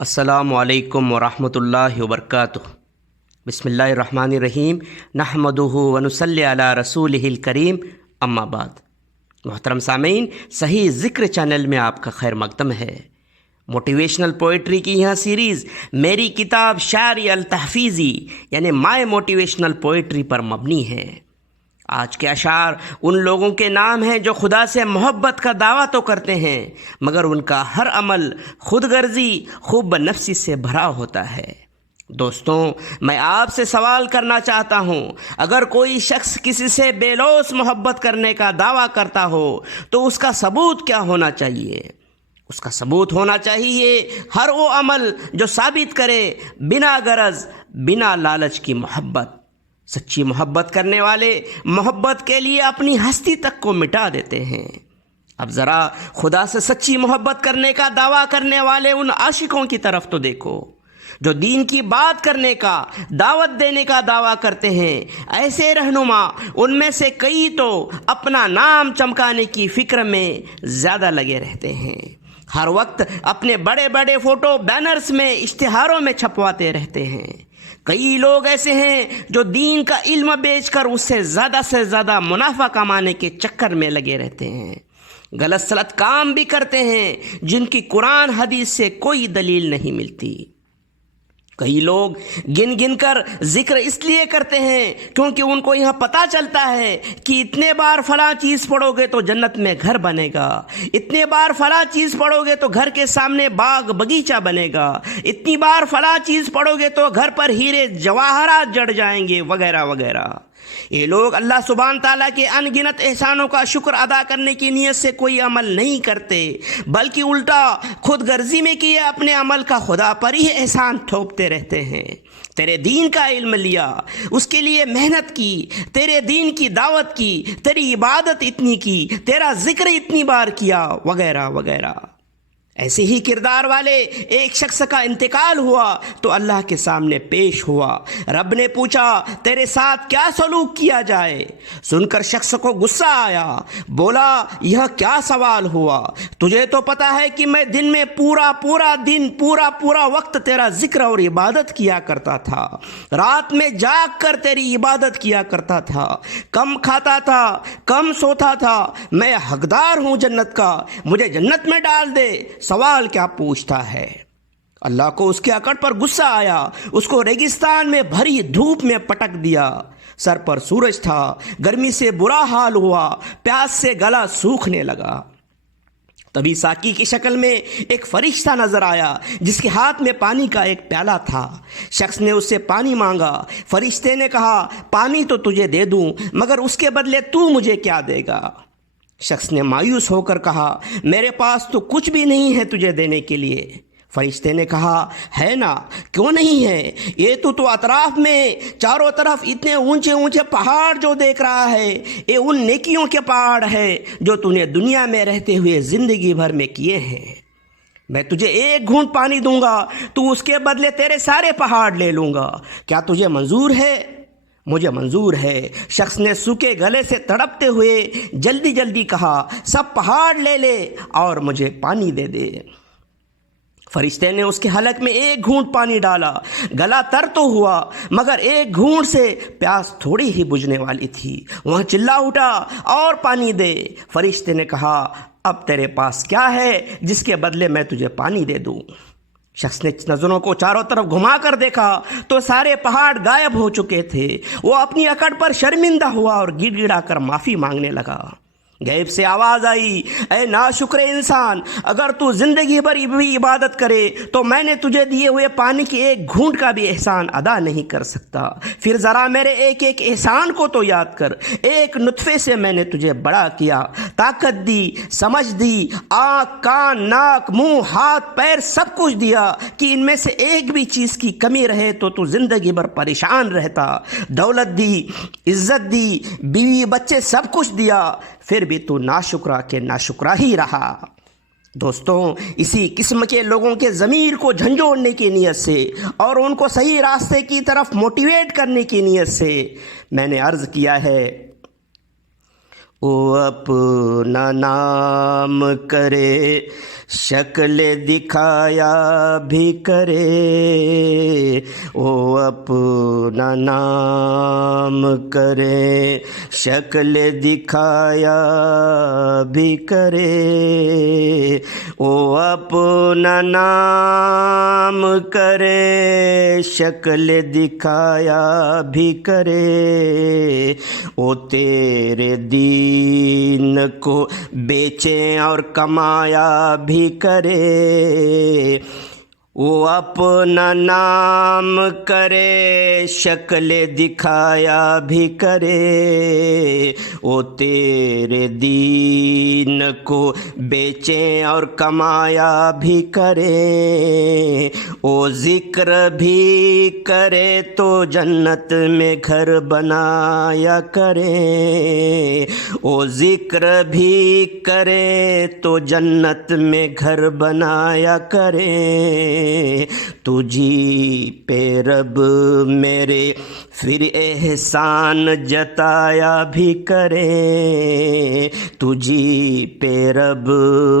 السلام علیکم ورحمۃ اللہ وبرکاتہ۔ بسم اللہ الرحمن الرحیم، نحمدہ ونصلی علی رسولہ الکریم، اما بعد۔ محترم سامعین، صحیح ذکر چینل میں آپ کا خیر مقدم ہے۔ موٹیویشنل پوئٹری کی یہ سیریز میری کتاب شعری التحفیظی یعنی مائی موٹیویشنل پوئٹری پر مبنی ہے۔ آج کے اشعار ان لوگوں کے نام ہیں جو خدا سے محبت کا دعویٰ تو کرتے ہیں مگر ان کا ہر عمل خود غرضی، خوب نفسی سے بھرا ہوتا ہے۔ دوستوں، میں آپ سے سوال کرنا چاہتا ہوں، اگر کوئی شخص کسی سے بے لوث محبت کرنے کا دعویٰ کرتا ہو تو اس کا ثبوت کیا ہونا چاہیے؟ اس کا ثبوت ہونا چاہیے ہر وہ عمل جو ثابت کرے بنا غرض، بنا لالچ کی محبت۔ سچی محبت کرنے والے محبت کے لیے اپنی ہستی تک کو مٹا دیتے ہیں۔ اب ذرا خدا سے سچی محبت کرنے کا دعویٰ کرنے والے ان عاشقوں کی طرف تو دیکھو جو دین کی بات کرنے کا، دعوت دینے کا دعویٰ کرتے ہیں۔ ایسے رہنما ان میں سے کئی تو اپنا نام چمکانے کی فکر میں زیادہ لگے رہتے ہیں۔ ہر وقت اپنے بڑے بڑے فوٹو بینرز میں، اشتہاروں میں چھپواتے رہتے ہیں۔ کئی لوگ ایسے ہیں جو دین کا علم بیچ کر اس سے زیادہ منافع کمانے کے چکر میں لگے رہتے ہیں۔ غلط سلط کام بھی کرتے ہیں جن کی قرآن حدیث سے کوئی دلیل نہیں ملتی۔ کئی لوگ گن گن کر ذکر اس لیے کرتے ہیں کیونکہ ان کو یہاں پتہ چلتا ہے کہ اتنے بار فلاں چیز پڑھو گے تو جنت میں گھر بنے گا، اتنے بار فلاں چیز پڑھو گے تو گھر کے سامنے باغ باغیچہ بنے گا، اتنی بار فلاں چیز پڑھو گے تو گھر پر ہیرے جواہرات جڑ جائیں گے، وغیرہ وغیرہ۔ یہ لوگ اللہ سبحانہ تعالیٰ کے ان گنت احسانوں کا شکر ادا کرنے کی نیت سے کوئی عمل نہیں کرتے بلکہ الٹا خود غرضی میں کیے اپنے عمل کا خدا پر ہی احسان تھوپتے رہتے ہیں۔ تیرے دین کا علم لیا، اس کے لیے محنت کی، تیرے دین کی دعوت کی، تیری عبادت اتنی کی، تیرا ذکر اتنی بار کیا، وغیرہ وغیرہ۔ ایسے ہی کردار والے ایک شخص کا انتقال ہوا تو اللہ کے سامنے پیش ہوا۔ رب نے پوچھا تیرے ساتھ کیا سلوک کیا جائے؟ سن کر شخص کو غصہ آیا، بولا یہ کیا سوال ہوا؟ تجھے تو پتا ہے کہ میں دن میں پورا دن پورا وقت تیرا ذکر اور عبادت کیا کرتا تھا، رات میں جاگ کر تیری عبادت کیا کرتا تھا، کم کھاتا تھا، کم سوتا تھا، میں حقدار ہوں جنت کا، مجھے جنت میں ڈال دے، سوال کیا پوچھتا ہے؟ اللہ کو اس کے اکڑ پر غصہ آیا، اس کو ریگستان میں بھری دھوپ میں پٹک دیا۔ سر پر سورج تھا، گرمی سے برا حال ہوا، پیاس سے گلا سوکھنے لگا۔ تبھی ساقی کی شکل میں ایک فرشتہ نظر آیا جس کے ہاتھ میں پانی کا ایک پیالہ تھا۔ شخص نے اس سے پانی مانگا، فرشتے نے کہا پانی تو تجھے دے دوں مگر اس کے بدلے تو مجھے کیا دے گا؟ شخص نے مایوس ہو کر کہا میرے پاس تو کچھ بھی نہیں ہے تجھے دینے کے لیے۔ فرشتے نے کہا ہے نا، کیوں نہیں ہے؟ یہ تو اطراف میں چاروں طرف اتنے اونچے پہاڑ جو دیکھ رہا ہے، یہ ان نیکیوں کے پہاڑ ہے جو تو نے دنیا میں رہتے ہوئے زندگی بھر میں کیے ہیں۔ میں تجھے ایک گھونٹ پانی دوں گا، تو اس کے بدلے تیرے سارے پہاڑ لے لوں گا، کیا تجھے منظور ہے؟ مجھے منظور ہے۔ شخص نے سوکھے گلے سے تڑپتے ہوئے جلدی کہا سب پہاڑ لے لے اور مجھے پانی دے دے۔ فرشتے نے اس کے حلق میں ایک گھونٹ پانی ڈالا، گلا تر تو ہوا مگر ایک گھونٹ سے پیاس تھوڑی ہی بجھنے والی تھی۔ وہاں چلا اٹھا اور پانی دے۔ فرشتے نے کہا اب تیرے پاس کیا ہے جس کے بدلے میں تجھے پانی دے دوں؟ شخص نے نظروں کو چاروں طرف گھما کر دیکھا تو سارے پہاڑ غائب ہو چکے تھے۔ وہ اپنی اکڑ پر شرمندہ ہوا اور گڑ گڑا کر معافی مانگنے لگا۔ غیب سے آواز آئی اے ناشکر انسان، اگر تو زندگی بھر بھی عبادت کرے تو میں نے تجھے دیے ہوئے پانی کے ایک گھونٹ کا بھی احسان ادا نہیں کر سکتا۔ پھر ذرا میرے ایک احسان کو تو یاد کر۔ ایک نطفے سے میں نے تجھے بڑا کیا، طاقت دی، سمجھ دی، آنکھ، کان، ناک، منہ، ہاتھ، پیر سب کچھ دیا کہ ان میں سے ایک بھی چیز کی کمی رہے تو زندگی بھر پریشان رہتا۔ دولت دی، عزت دی، بیوی بچے سب کچھ دیا، پھر بھی تو ناشکرا کے ناشکرا ہی رہا۔ دوستوں، اسی قسم کے لوگوں کے ضمیر کو جھنجھوڑنے کی نیت سے اور ان کو صحیح راستے کی طرف موٹیویٹ کرنے کی نیت سے میں نے عرض کیا ہے وہ اپنا نام کرے، شکل دکھایا بھی کرے، وہ اپنا نام کرے، شکل دکھایا بھی کرے، وہ اپنا نام کرے، شکل دکھایا بھی کرے، وہ تیرے دین کو بیچے اور کمایا بھی کرے، وہ اپنا نام کرے، شکل دکھایا بھی کرے، وہ تیرے دین کو بیچے اور کمایا بھی کرے، وہ ذکر بھی کرے تو جنت میں گھر بنایا کرے، وہ ذکر بھی کرے تو جنت میں گھر بنایا کرے، تجھی پہ رب میرے پھر احسان جتایا بھی کرے، تجھی پہ رب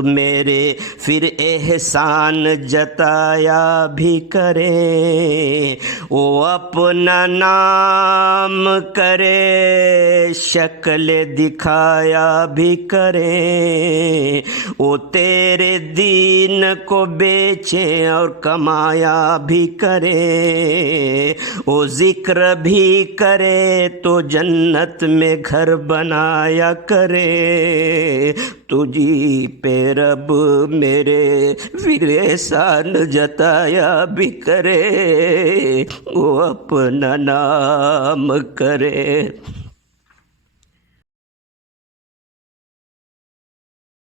میرے پھر احسان جتایا بھی کرے، وہ اپنا نام کرے، شکل دکھایا بھی کرے، وہ تیرے دین کو بیچے اور کمایا بھی کرے، وہ ذکر بھی کرے تو جنت میں گھر بنایا کرے، تجھی پہ رب میرے پھر احسان جتایا بھی کرے، وہ اپنا نام کرے۔